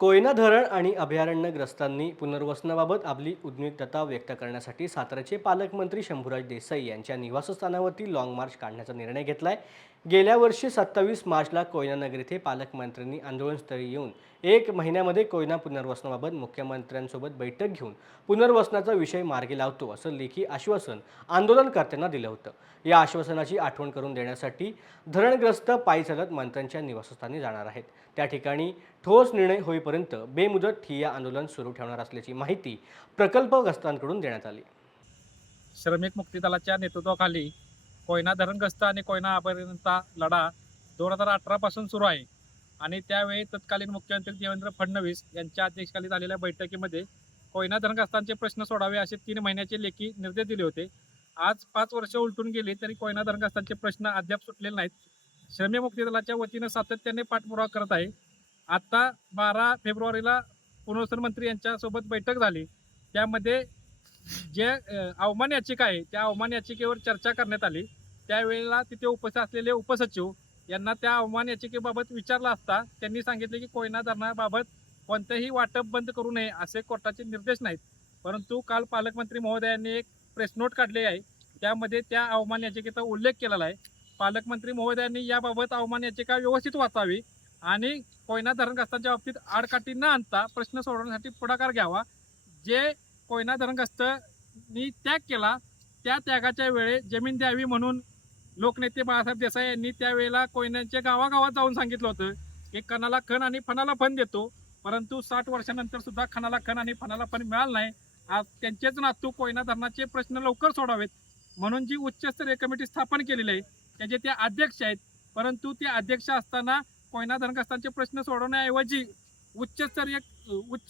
कोयना धरण आणि अभयारण्यग्रस्तांनी पुनर्वसनाबाबत आपली उद्विग्नता व्यक्त करण्यासाठी साताऱ्याचे पालकमंत्री शंभूराज देसाई यांच्या निवासस्थानावरती लाँग मार्च काढण्याचा निर्णय घेतलाय। गेल्या वर्षी 27 मार्चला कोयना नगर येथे पालकमंत्र्यांनी आंदोलनस्थळी येऊन 1 महिन्यामध्ये कोयना पुनर्वसनाबाबत मुख्यमंत्र्यांसोबत बैठक घेऊन पुनर्वसनाचा विषय मार्गी लावतो असं लेखी आश्वासन आंदोलनकर्त्यांना दिलं होतं। या आश्वासनाची आठवण करून देण्यासाठी धरणग्रस्त पायी चालत मंत्र्यांच्या निवासस्थानी जाणार आहेत। त्या ठिकाणी ठोस निर्णय होईपर्यंत बेमुदत ठिय्या आंदोलन सुरू ठेवणार असल्याची माहिती प्रकल्पग्रस्तांकडून देण्यात आली। श्रमिक मुक्ती दलाच्या नेतृत्वाखाली कोयना धरणग्रस्त आणि कोयना अभयारण्यांचा लढा 2018 पासून सुरू आहे आणि त्यावेळी तत्कालीन मुख्यमंत्री देवेंद्र फडणवीस यांच्या अध्यक्षतेखाली झालेल्या बैठकीमध्ये कोयना धरणग्रस्तांचे प्रश्न सोडावे असे 3 महिन्याचे लेखी निर्देश दिले होते। आज 5 वर्ष उलटून गेली तरी कोयना धरणग्रस्तांचे प्रश्न अद्याप सुटलेले नाहीत। श्रमिक मुक्ती दलाच्या वतीनं सातत्याने पाठपुरावा करत आहे। आता 12 फेब्रुवारीला पुनर्वसन मंत्री यांच्यासोबत बैठक झाली, त्यामध्ये जे अवमान याचिका आहे त्या अवमान याचिकेवर चर्चा करण्यात आली। त्यावेळेला तिथे उपस्थित असलेले उपसचिव यांना त्या अवमान याचिकेबाबत विचारलं असता त्यांनी सांगितले की कोयना धरणाबाबत कोणतेही वाटप बंद करू नये असे कोर्टाचे निर्देश नाहीत। परंतु काल पालकमंत्री महोदयांनी एक प्रेस नोट काढली आहे, त्यामध्ये त्या अवमान याचिकेचा उल्लेख केलेला आहे। पालकमंत्री महोदयांनी याबाबत अवमान याचिका व्यवस्थित वाचावी आणि कोयना धरणग्रस्तांच्या बाबतीत आडकाठी न आणता प्रश्न सोडवण्यासाठी पुढाकार घ्यावा। जे कोयना धरणग्रस्तांनी त्याग केला त्या त्यागाच्या वेळी जमीन द्यावी म्हणून लोकनेते बाळासाहेब देसाई यांनी त्यावेळेला कोयनाच्या गावागावात जाऊन सांगितलं होतं की कणाला खण आणि फणाला फण देतो, परंतु 60 वर्षानंतर सुद्धा खणाला खण आणि फणाला फण मिळालं नाही। आज त्यांचेच नातू कोयना धरणाचे प्रश्न लवकर सोडावेत म्हणून जी उच्चस्तरीय कमिटी स्थापन केलेली आहे त्याचे ते अध्यक्ष आहेत, परंतु ते अध्यक्ष असताना कोयना धरणग्रस्तांचे प्रश्न सोडवण्याऐवजी उच्च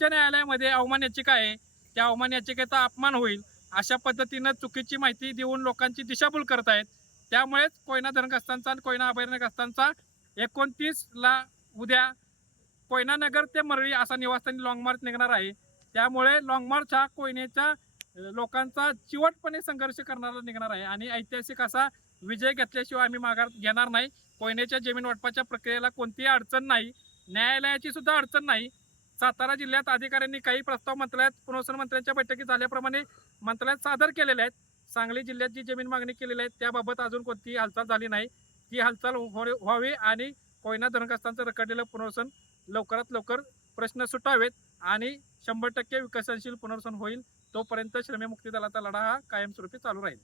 न्यायालयामध्ये अवमान याचिका आहे, त्या अवमान याचिकेचा अपमान होईल अशा पद्धतीनं चुकीची माहिती देऊन लोकांची दिशाभूल करत आहेत। त्यामुळेच कोयना धरणग्रस्तांचा आणि कोयना अभयारण्यग्रस्तांचा 29ला उद्या कोयना नगर ते मरळी असा निवासस्थानी लाँग मार्च निघणार आहे। त्यामुळे लाँग मार्च हा कोयनेच्या लोकांचा चिवटपणे संघर्ष करणारा निघणार आहे आणि ऐतिहासिक असा विजय घेतल्याशिवाय आम्ही माघार घेणार नाही। कोयनेच्या जमीन वाटपाच्या प्रक्रियेला कोणतीही अडचण नाही, न्यायालयाची सुद्धा अडचण नाही। सातारा जिल्ह्यात अधिकाऱ्यांनी काही प्रस्ताव मंत्रालयात पुनर्वसन मंत्र्यांच्या बैठकीत झाल्याप्रमाणे मंत्रालयात सादर केलेले आहेत। सांगली जिल्ह्यात जी जमीन मागणी केलेली आहे त्याबाबत अजून कोणतीही हालचाल झाली नाही, ती हालचाल व्हावी आणि कोयना धरणग्रस्तांचं रखडलेलं पुनर्वसन लवकरात लवकर प्रश्न सुटावेत आणि 100% विकसनशील पुनर्वसन होईल। तोपर्यंत श्रमिक मुक्ती दलाचा लढा हा कायमस्वरूपी चालू राहील।